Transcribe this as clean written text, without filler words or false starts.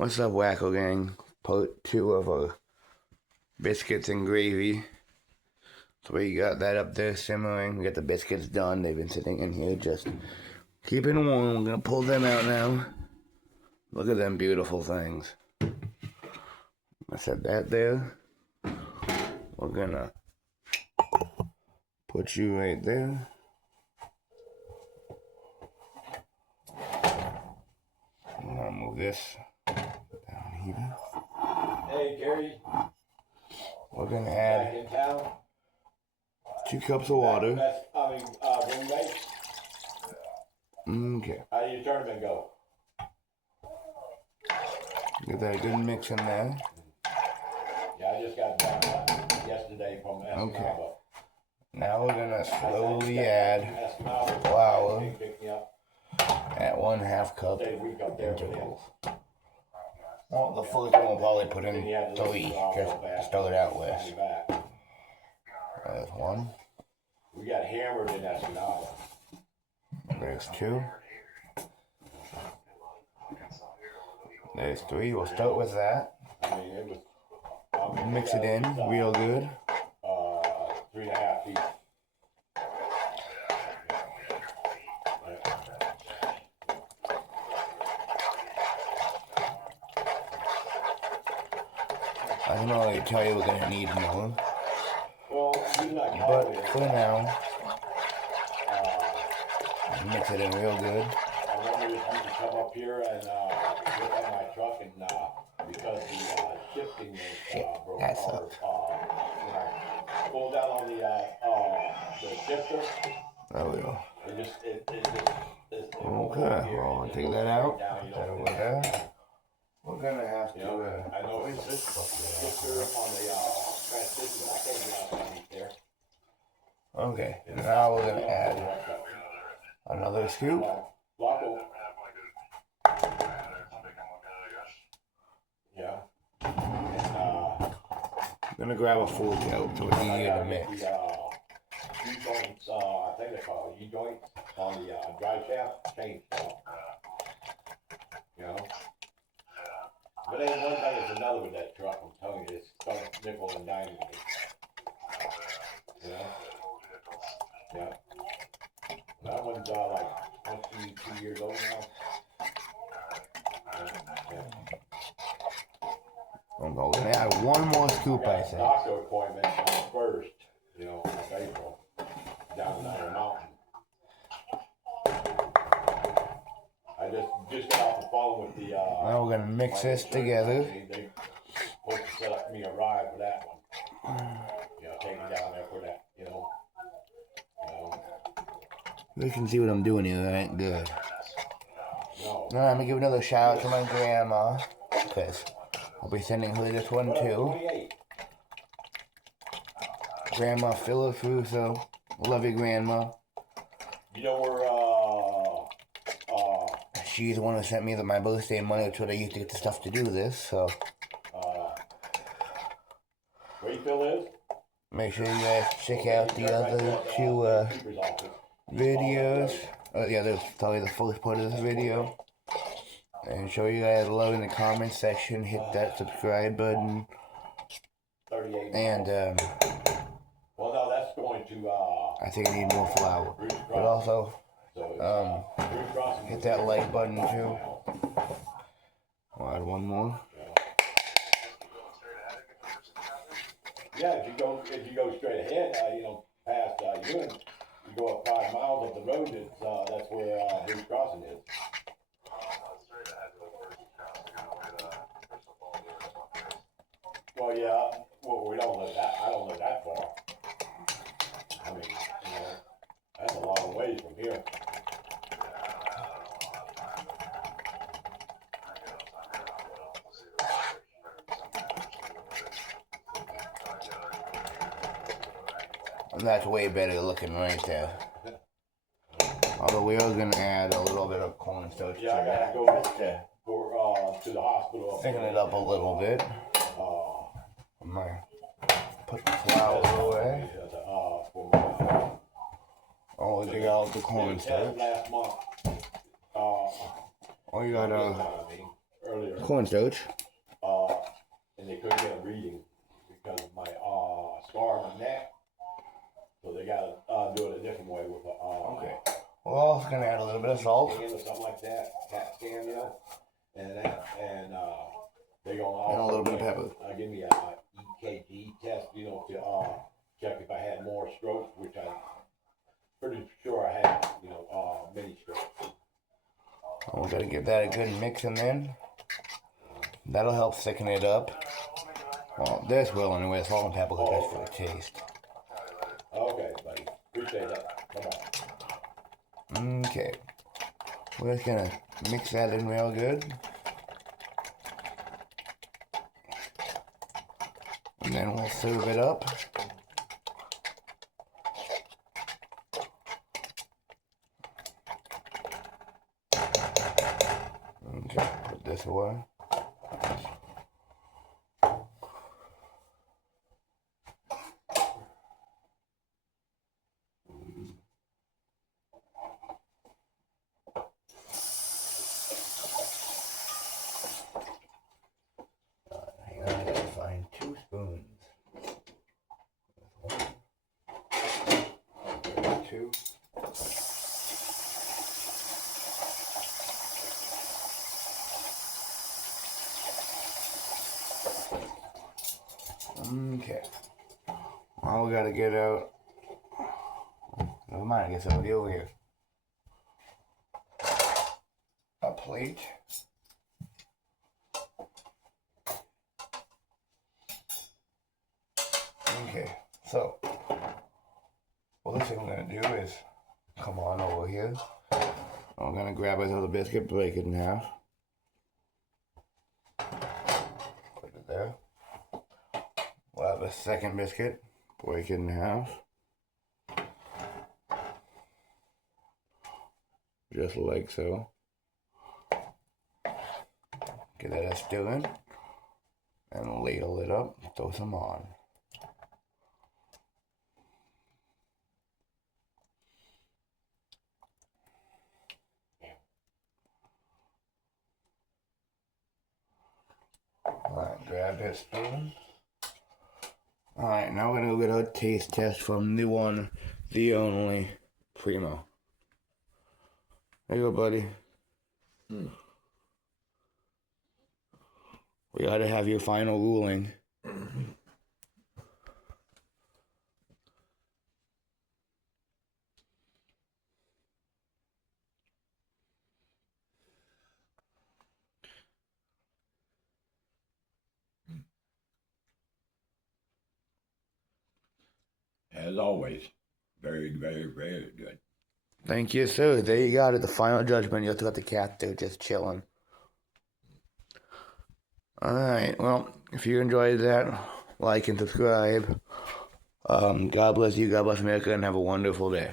What's up, Wacko Gang? Part 2 of our biscuits and gravy. So we got that up there simmering. We got the biscuits done. They've been sitting in here just keeping warm. We're gonna pull them out now. Look at them beautiful things. I set that there. We're gonna put you right there. I'm gonna move this down here. Hey, Gary. We're gonna add 2 cups of water. Okay. How did your tournament go? Get that good mix in there. Yeah, I just got back yesterday from Escanaba. Okay. Now we're gonna slowly add flour at 1/2 cup intervals. Well, the first one we'll probably put in 3 just to start out with. There's 1. We got hammered in Escanaba. There's 2. There's 3. We'll start with that. I mean, it was. Mix it in real good. 3.5 feet. I can already tell you we're gonna need more. Well, but for now, mix it in real good. I wonder if you could come up here and look at my truck and because the shifting is broke. That sucks. Pull down on the shifter. There we go. It's Okay, well, take that out. Put that over there. We're gonna have to. I know it's this shifter on the transmission. I can't get out there. Okay, now we're gonna add another scoop. Yeah. I'm gonna grab a full count so it's easier to mix. U-joints, I think they call it U-joints on the drive shaft change. You know? But ain't one thing, it's another with that truck. I'm telling you, it's starting nickel and diming me. Yeah. Yeah. That one's like 22 years old now. Yeah. We're gonna add 1 more scoop, I think. Doctor appointment on the 1st, of April, down in Iron Mountain. I just got off the phone with the. Now we're gonna mix this together. They supposed to set up me a ride for that one. Take me down there for that. You can see what I'm doing here, right? Good. No. Now I'm gonna give another shout out to my grandma, because I'll be sending her this one too. Grandma Phyllis Russo. Love you, Grandma. You know where, she's the one who sent me my birthday money, which I used to get the stuff to do this, so. Where Phil is? Make sure you guys check out the other 2, videos. Yeah, there's probably the first part of this video. And show you guys love in the comment section. Hit that subscribe button. And well, no, that's going to. I think I need more flour. But also, hit that like button too. I'll add 1 more. Yeah, if you go straight ahead, past Ewan, you go up 5 miles up the road. That's where Bruce Crossing is. Well, yeah. Well, we don't live that. I don't live that far. I mean, that's a long ways from here. And that's way better looking right there. Although we are gonna add a little bit of cornstarch. Yeah, I gotta go to the hospital. Thicken it up a little bit. Put the flour away. Oh, dig out the cornstarch. Last month. Oh, you gotta Cornstarch. And they couldn't get a reading because of my scar on my neck. So they gotta do it a different way with a Okay. Well, it's gonna add a little bit of salt. scan or something like that, CAT scan, you know, and they gonna And a little bit of pepper. give me a EKG test, you know, to check if I had more strokes, which I'm pretty sure I had, you know, many strokes. We're gonna give that a good mix and then that'll help thicken it up. Well, this will anyway. Salt and pepper just for the taste. Okay, buddy. Appreciate that. Bye-bye. Okay. We're just gonna mix that in real good. And then we'll serve it up. Okay, put this away. Hang on, I gotta find 2 spoons. One, 2. Okay. Now we gotta get out. Never mind, I guess it'll be over here. A plate. Okay, so well, this thing I'm gonna do is come on over here. I'm gonna grab another biscuit, break it in half. Put it there. We'll have a second biscuit, break it in half. Just like so. Get that stirring. And ladle it up, throw some on. Alright, grab that spoon. Alright, now we're gonna go get our taste test from the one, the only Primo. There you go, buddy. We gotta have your final ruling. As always, very, very, very good. Thank you, sir. There you got it. The final judgment. You got the cat there just chilling. Alright, well, if you enjoyed that, like and subscribe. God bless you, God bless America, and have a wonderful day.